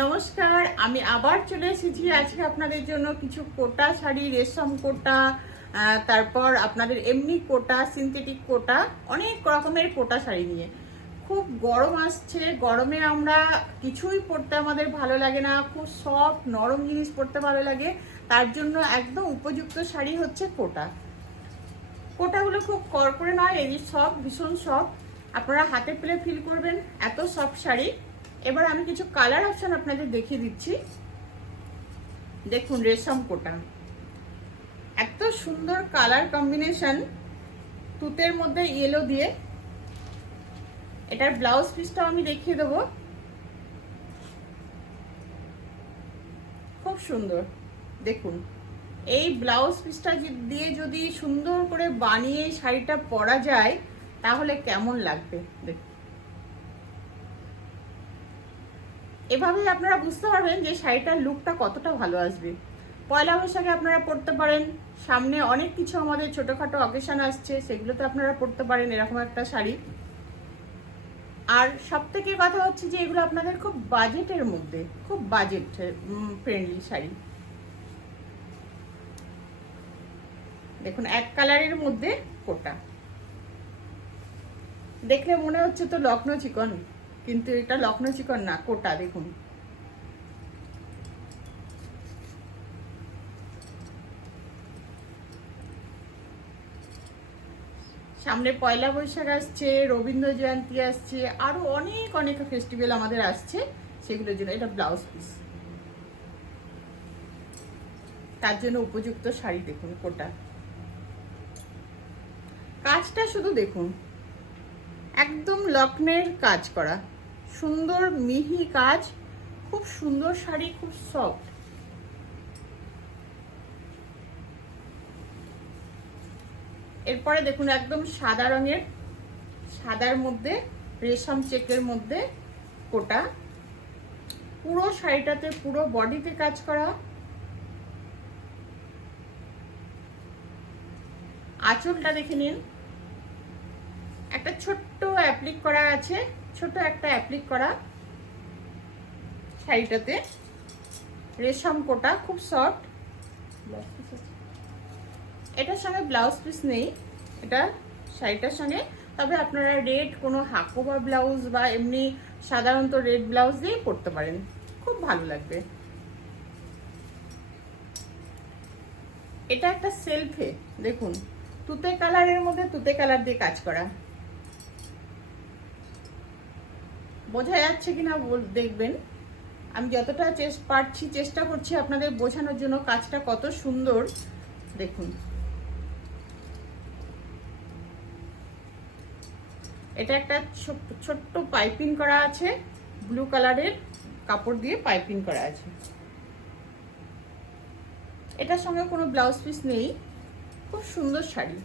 নমস্কার, আমি আবার চলে এসেছি আজকে আপনাদের জন্য কিছু কোটা শাড়ি, রেশম কোটা, তারপর আপনাদের এমনি কোটা, সিনথেটিক কোটা, অনেক রকমের কোটা শাড়ি নিয়ে। খুব গরম আসছে, গরমে আমরা কিছুই পরতে আমাদের ভালো লাগে না, খুব সফট নরম জিনিস পরতে ভালো লাগে। তার জন্য একদম উপযুক্ত শাড়ি হচ্ছে কোটা। কোটাগুলো খুব কড়কড়ে নয়, এই সফট, ভীষণ সফট, আপনারা হাতে পেলে ফিল করবেন এত সফট শাড়ি। এবার আমি কিছু কালার অপশন আপনাদের দেখিয়ে দিচ্ছি। দেখুন, রেশম কোটা, এত সুন্দর কালার কম্বিনেশন, তুতের মধ্যে ইয়েলো দিয়ে। এটার ব্লাউজ পিসটাও আমি দেখিয়ে দেবো, খুব সুন্দর। দেখুন, এই ব্লাউজ পিসটা দিয়ে যদি সুন্দর করে বানিয়ে শাড়িটা পরা যায় তাহলে কেমন লাগবে দেখুন। এভাবেই আপনারা বুঝতে পারবেন যে শাড়িটার লুকটা কতটা ভালো আসবে। পয়লা বৈশাখে আপনারা পরতে পারেন, সামনে অনেক কিছু আমাদের ছোটখাটো অকেশন আসছে, সেগুলোতে আপনারা পরতে পারেন এরকম একটা শাড়ি। আর সব থেকে কথা হচ্ছে যে এগুলো আপনাদের খুব বাজেটের মধ্যে, খুব বাজেট ফ্রেন্ডলি শাড়ি। দেখুন, এক কালারের মধ্যে কোটা, দেখলে মনে হচ্ছে তো লখনৌ চিকন, কিন্তু এটা লখনৌ চিকন না, কোটা। দেখুন, সামনে পয়লা বৈশাখ আসছে, রবীন্দ্র জয়ন্তী আসছে, আরো অনেক অনেক ফেস্টিভ্যাল আমাদের আসছে, সেগুলোর জন্য এটা ব্লাউজ পিস, তার জন্য উপযুক্ত শাড়ি। দেখুন কোটা, কাজটা শুধু দেখুন, একদম লক্ষ্ণের কাজ করা, সুন্দর মিহি কাজ, খুব সুন্দর শাড়ি, খুব সফট। এরপরে দেখুন, একদম সাদা রঙের, সাদার মধ্যে রেশম চেকের মধ্যে কোটা, পুরো শাড়িটাতে পুরো বডিতে কাজ করা। আঁচলটা দেখে নিন, একটা ছোট্ট অ্যাপ্লিক করা আছে, ছোট একটা অ্যাপ্লিক করা শাড়িটাতে, রেশম কোটা, খুব সফট। এটার সঙ্গে ব্লাউজ পিস নেই এটা শাড়িটার সঙ্গে, তবে আপনারা রেড কোনো হাকোবা ব্লাউজ বা এমনি সাধারণত রেড ব্লাউজ দিয়ে পরতে পারেন, খুব ভালো লাগবে। এটা একটা সেলফে, দেখুন তুতে কালারের মধ্যে তুতে কালার দিয়ে কাজ করা, বোঝা যাচ্ছে কিনা দেখবেন। আমি যতটা পারছি চেষ্টা করছি আপনাদের বোঝানোর জন্য কাজটা কত সুন্দর। দেখুন, এটা একটা ছোট্ট পাইপিং করা আছে, ব্লু কালারের কাপড় দিয়ে পাইপিং করা আছে। এটার সঙ্গে কোনো ব্লাউজ পিস নেই, খুব সুন্দর শাড়ি।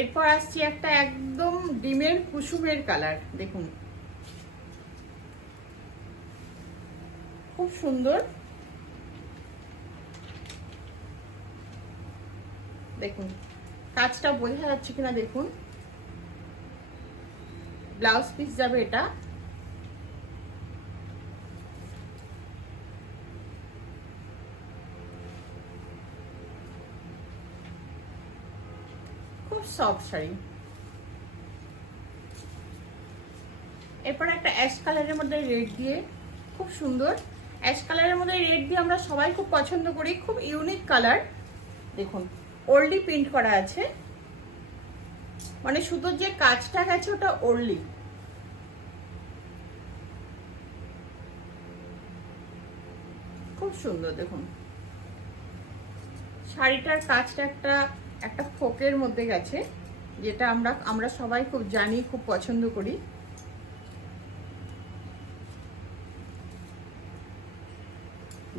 এরপর আসছি একটা একদম ডিমের কুসুমের কালার, দেখুন খুব সুন্দর। দেখুন কাজটা বোঝা যাচ্ছে কিনা দেখুন, ব্লাউজ পিস যাবে এটা। খুব সফট শাড়ি। এরপর একটা অ্যাশ কালারের মধ্যে রেড দিয়ে, খুব সুন্দর অ্যাশ কালারের মধ্যে রেড দিয়ে আমরা সবাই খুব পছন্দ করি, খুব ইউনিক কালার। দেখুন ওরলি প্রিন্ট করা আছে, মানে সুতোর যে কাজটা গেছে ওটা ওরলি। খুব সুন্দর। দেখুন শাড়িটার কাজটা একটা একটা ফোকের মধ্যে গেছে, যেটা আমরা সবাই খুব জানি, খুব পছন্দ করি।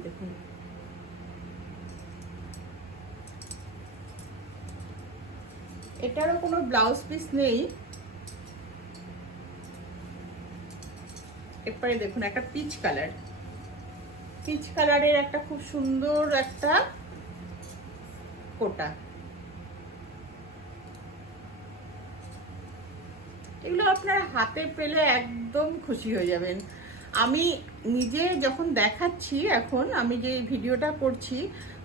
দেখুন এটারও কোনো ব্লাউজ পিস নেই। এরপরে দেখুন একটা পিচ কালার, পিচ কালারের একটা খুব সুন্দর একটা কোটা, এগুলো আপনার হাতে পেলে একদম খুশি হয়ে যাবেন। আমি নিজে যখন দেখাচ্ছি, এখন আমি যে ভিডিওটা করছি,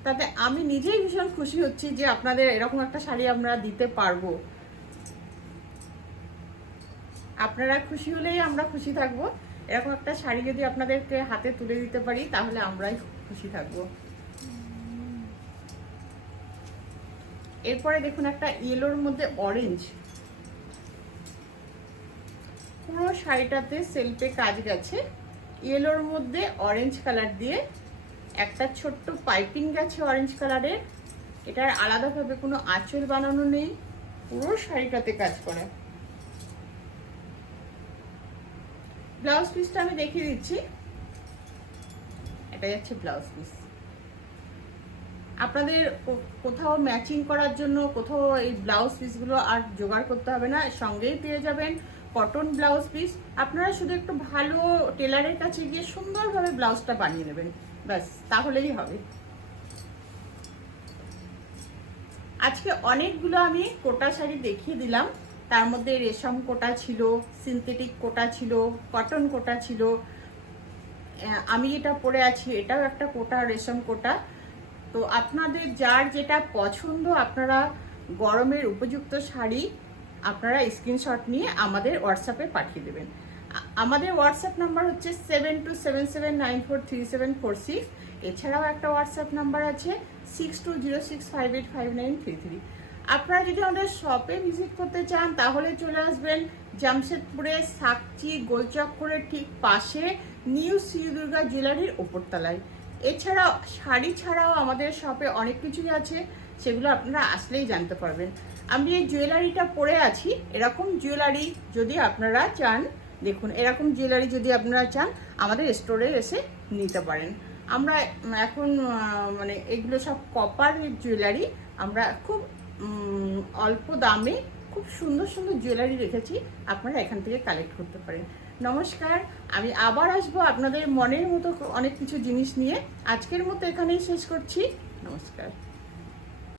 তাতে আমি নিজেই ভীষণ খুশি হচ্ছি যে আপনাদের এরকম একটা শাড়ি আমরা দিতে পারবো। আপনারা খুশি হলেই আমরা খুশি থাকবো। এরকম একটা শাড়ি যদি আপনাদেরকে হাতে তুলে দিতে পারি তাহলে আমরাই খুশি থাকবো। এরপরে দেখুন একটা ইয়েলোর মধ্যে অরেঞ্জ, পুরো শাড়িটাতে সেলফে কাজ গেছে। ইয়েলোর মধ্যে অরেঞ্জ কালার দিয়ে একটা ছোট্ট পাইপিং গেছে অরেঞ্জ কালারের। এটার আলাদাভাবে কোনো আঁচল বানানো নেই, পুরো শাড়িটাতে কাজ করা। ব্লাউজ পিসটা আমি দেখিয়ে দিচ্ছি, এটা যাচ্ছে ব্লাউজ পিস। আপনাদের কোথাও ম্যাচিং করার জন্য কোথাও এই ব্লাউজ পিসগুলো আর জোগাড় করতে হবে না, সঙ্গেই পেয়ে যাবেন কটন ব্লাউজ পিস। আপনারা শুধু একটু ভালো টেলারের কাছে গিয়ে সুন্দরভাবে ব্লাউজটা বানিয়ে নেবেন, ব্যাস তাহলেই হবে। আজকে অনেকগুলো আমি কোটা শাড়ি দেখিয়ে দিলাম, তার মধ্যে রেশম কোটা ছিল, সিনথেটিক কোটা ছিল, কটন কোটা ছিল। আমি যেটা পরে আছি এটাও একটা কোটা, রেশম কোটা। তো আপনাদের যার যেটা পছন্দ, আপনারা গরমের উপযুক্ত শাড়ি আপনারা স্ক্রিনশট নিয়ে আমাদের হোয়াটসঅ্যাপে পাঠিয়ে দেবেন। আমাদের হোয়াটসঅ্যাপ নাম্বার হচ্ছে 7277943746। এছাড়াও একটা হোয়াটসঅ্যাপ নাম্বার আছে 6206585933। আপনারা যদি আমাদের শপে ভিজিট করতে চান তাহলে চলে আসবেন জামশেদপুরে সাকচি গোলচক্করের ঠিক পাশে নিউ শ্রী দুর্গা জুয়েলারির ওপরতলায়। এছাড়াও শাড়ি ছাড়াও আমাদের শপে অনেক কিছুই আছে, সেগুলো আপনারা আসলেই জানতে পারবেন। আমি এই জুয়েলারিটা পরে আছি, এরকম জুয়েলারি যদি আপনারা চান, দেখুন এরকম জুয়েলারি যদি আপনারা চান আমাদের স্টোরে এসে নিতে পারেন। আমরা এখন মানে এগুলো সব কপার জুয়েলারি, আমরা খুব অল্প দামে খুব সুন্দর সুন্দর জুয়েলারি রেখেছি, আপনারা এখান থেকে কালেক্ট করতে পারেন। নমস্কার, আমি আবার আসবো আপনাদের মনের মতো অনেক কিছু জিনিস নিয়ে। আজকের মতো এখানেই শেষ করছি, নমস্কার।